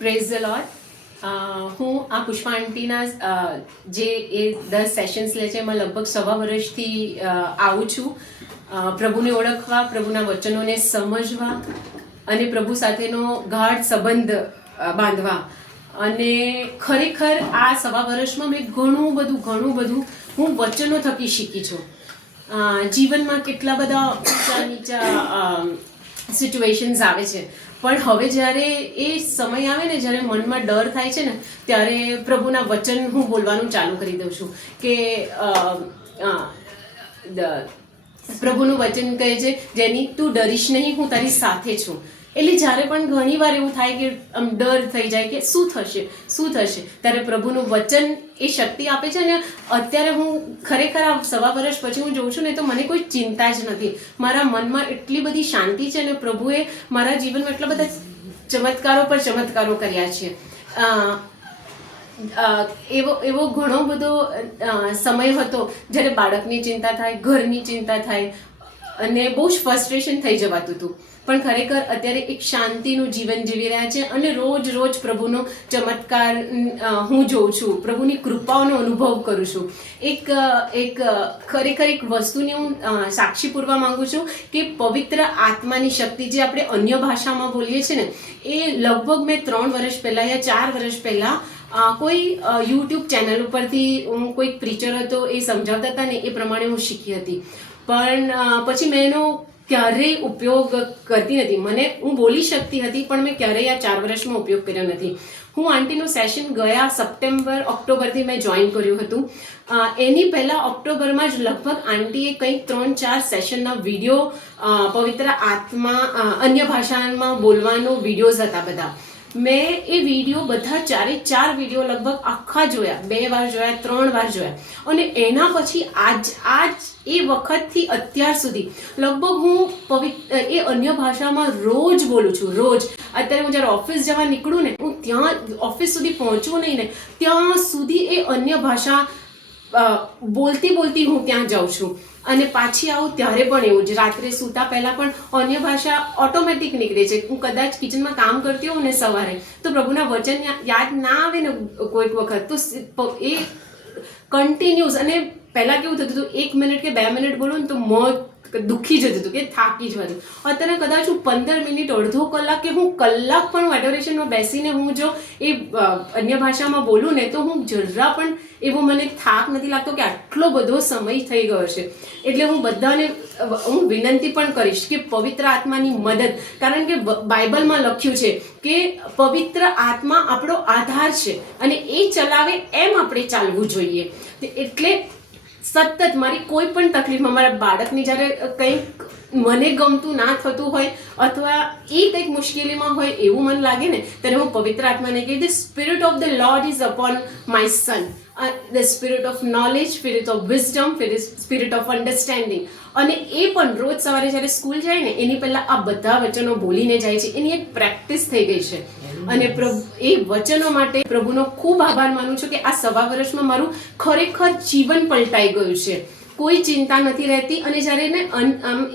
Praise the lord. હું આ પુષ્પા આંટીના જે એ 10 સેશન્સ લે છે એમાં લગભગ 1.25 વર્ષથી આવું છું પ્રભુને ઓળખવા, પ્રભુના વચનોને સમજવા અને પ્રભુ સાથેનો ગાઢ સંબંધ બાંધવા. અને ખરેખર આ 1.25 વર્ષમાં મેં ઘણું બધું હું વચનો થકી શીખી છું. જીવનમાં કેટલા બધા ઊંચા નીચા સિચ્યુએશન્સ આવે છે, પણ હવે જ્યારે એ સમય આવે ને જ્યારે મનમાં ડર થાય છે ને ત્યારે પ્રભુના વચન હું બોલવાનું ચાલુ કરી દઉં છું કે પ્રભુનું વચન કહે છે, જેની તું ડરીશ નહીં, હું તારી સાથે છું. એટલે જ્યારે પણ ઘણી વાર એવું થાય કે આમ ડર થઈ જાય કે શું થશે ત્યારે પ્રભુનું વચન એ શક્તિ આપે છે. અને અત્યારે હું ખરેખર આ 1.25 વર્ષ પછી હું જોઉં છું ને તો મને કોઈ ચિંતા જ નથી. મારા મનમાં એટલી બધી શાંતિ છે અને પ્રભુએ મારા જીવનમાં એટલા બધા ચમત્કારો પર ચમત્કારો કર્યા છે. એવો ઘણો બધો સમય હતો જ્યારે બાળકની ચિંતા થાય, ઘરની ચિંતા થાય અને બહુ જ ફ્રસ્ટ્રેશન થઈ જવાતું હતું. પણ ખરેખર અત્યારે એક શાંતિનું જીવન જીવી રહ્યા છે અને રોજ પ્રભુનો ચમત્કાર હું જોઉં છું, પ્રભુની કૃપાઓનો અનુભવ કરું છું. ખરેખર એક વસ્તુની હું સાક્ષી પૂરવા માંગુ છું કે પવિત્ર આત્માની શક્તિ જે આપણે અન્ય ભાષામાં બોલીએ છીએ ને એ લગભગ મેં 3 વર્ષ પહેલાં યા 4 વર્ષ પહેલાં કોઈ યુટ્યુબ ચેનલ ઉપરથી હું કોઈક પ્રીચર હતો એ સમજાવતા હતા ને એ પ્રમાણે હું શીખી હતી. પણ પછી મેં એનો ક્યારેય ઉપયોગ કરતી નથી. હું બોલી શકતી હતી પણ મેં ક્યારેય આ 4 વર્ષમાં ઉપયોગ કર્યો નથી. હું આંટીનું સેશન ગયા સપ્ટેમ્બર ઓક્ટોબરથી મેં જોઈન કર્યું હતું. એની પહેલાં ઓક્ટોબરમાં જ લગભગ આંટીએ કંઈક 3-4 સેશનના વિડીયો પવિત્ર આત્મા અન્ય ભાષામાં બોલવાનો વિડીયોઝ હતા બધા. મેં એ વિડીયો બધા 4 વિડીયો લગભગ આખા જોયા, 2 વાર જોયા, 3 વાર જોયા. અને એના પછી આજ એ વખતથી અત્યાર સુધી લગભગ હું એ અન્ય ભાષામાં રોજ બોલું છું. રોજ અત્યારે હું જ્યારે ઓફિસ જવા નીકળું ને હું ત્યાં ઓફિસ સુધી પહોંચું નહીં ને ત્યાં સુધી એ અન્ય ભાષા બોલતી હું ત્યાં જાઉં છું. અને પાછી આવું ત્યારે પણ એવું જ, રાત્રે સૂતા પહેલાં પણ અન્ય ભાષા ઓટોમેટિક નીકળે છે. હું કદાચ કિચનમાં કામ કરતી હોઉં ને સવારે તો પ્રભુના વચન યાદ ના આવે ને કોઈક વખત તો એ કન્ટિન્યુઅસ. અને પહેલાં કેવું થતું હતું 1 મિનિટ કે 2 મિનિટ બોલું ને તો મોં દુઃખી જતું હતું કે થાકી જતું. અત્યારે કદાચ હું 15 મિનિટ, અડધો કલાક કે હું કલાક પણ એડોરેશનમાં બેસીને હું જો એ અન્ય ભાષામાં બોલું ને તો હું જરા પણ એવો મને થાક નથી લાગતો કે આટલો બધો સમય થઈ ગયો છે. એટલે હું બધાને હું વિનંતી પણ કરીશ કે પવિત્ર આત્માની મદદ, કારણ કે બાઇબલમાં લખ્યું છે કે પવિત્ર આત્મા આપણો આધાર છે અને એ ચલાવે એમ આપણે ચાલવું જોઈએ. એટલે સતત મારી કોઈ પણ તકલીફમાં, મારા બાળકની જ્યારે કંઈક મને ગમતું ના થતું હોય અથવા એ કંઈક મુશ્કેલીમાં હોય એવું મને લાગે ને ત્યારે હું પવિત્ર આત્માને કહી the spirit of the Lord is upon my son, the spirit of knowledge, spirit of wisdom, spirit of understanding. અને એ પણ રોજ સવારે જ્યારે સ્કૂલ જાય ને એની પહેલાં આ બધા વચનો બોલીને જાય છે. એની એક પ્રેક્ટિસ થઈ ગઈ છે. અને એ વચનો માટે પ્રભુનો ખૂબ આભાર માનું છું કે આ 1.25 વર્ષમાં મારું ખરેખર જીવન પલટાઈ ગયું છે. કોઈ ચિંતા નથી રહેતી. અને જ્યારે ને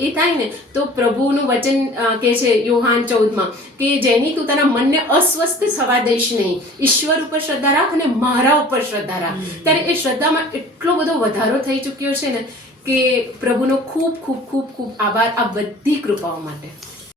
એ થાય ને તો પ્રભુનું વચન કહે છે યોહાન 14માં કે જેની તું તારા મનને અસ્વસ્થ થવા દઈશ નહીં, ઈશ્વર ઉપર શ્રદ્ધા રાખ અને મારા ઉપર શ્રદ્ધા રાખ. ત્યારે એ શ્રદ્ધામાં એટલો બધો વધારો થઈ ચૂક્યો છે ને કે પ્રભુનો ખૂબ આભાર આ બધી કૃપાઓ માટે.